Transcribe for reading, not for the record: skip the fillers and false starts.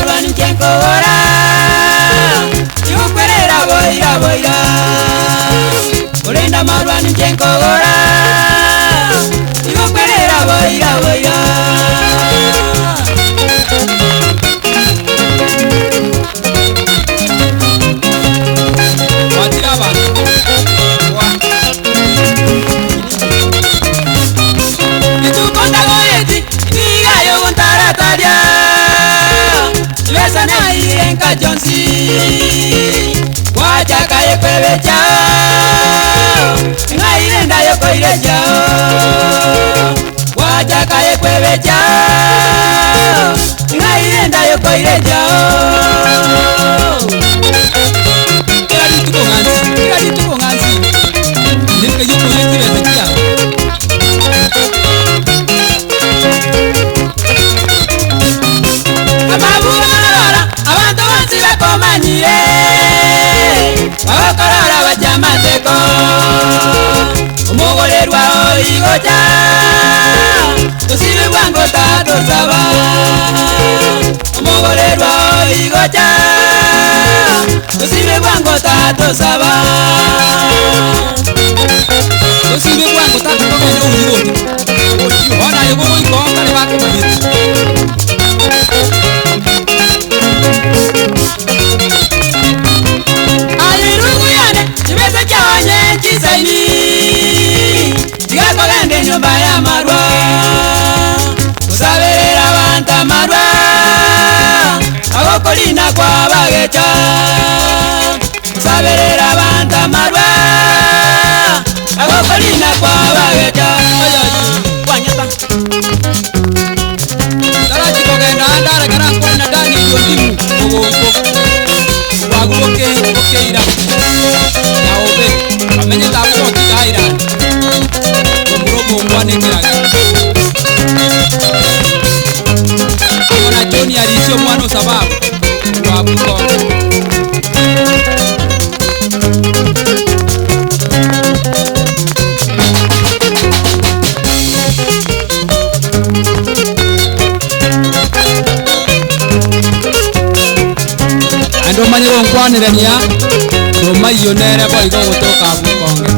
marwa nchenko ora Yukwerera boira boira Ulinda marwa nchenko ora Yukwerera boira boira Jonsi Wachaka yekwewe chao Ngairenda yoko ile chao Wachaka yekwewe chao Ngairenda yoko ile chao Kila dituko ngansi Nilika yuko yeki weze kia Komanyire Abakorora bajamateko Umugorerwa oigocha Tusibe bwango tato saba Umugorerwa oigocha Tusibe bwango tato saba Tusibe bwango tato kogene uyigocha Ona yugo ikonga ne bako mahiti Tigakogende nyumba ya marwa Usaberera banta marwa Agokolina kwa bagecha Usaberera banta marwa Agokolina kwa bagecha Wanyata Daraji kogenda andara gara kwena dani yondimu Ogo Waguboke ira Yaobe Amenye tabu ira Mungwane kiraga Amona Johnny alisio mwana sababu wa kukonga Ando manyero nkwanirania no mayonere boigo gutoka bukonge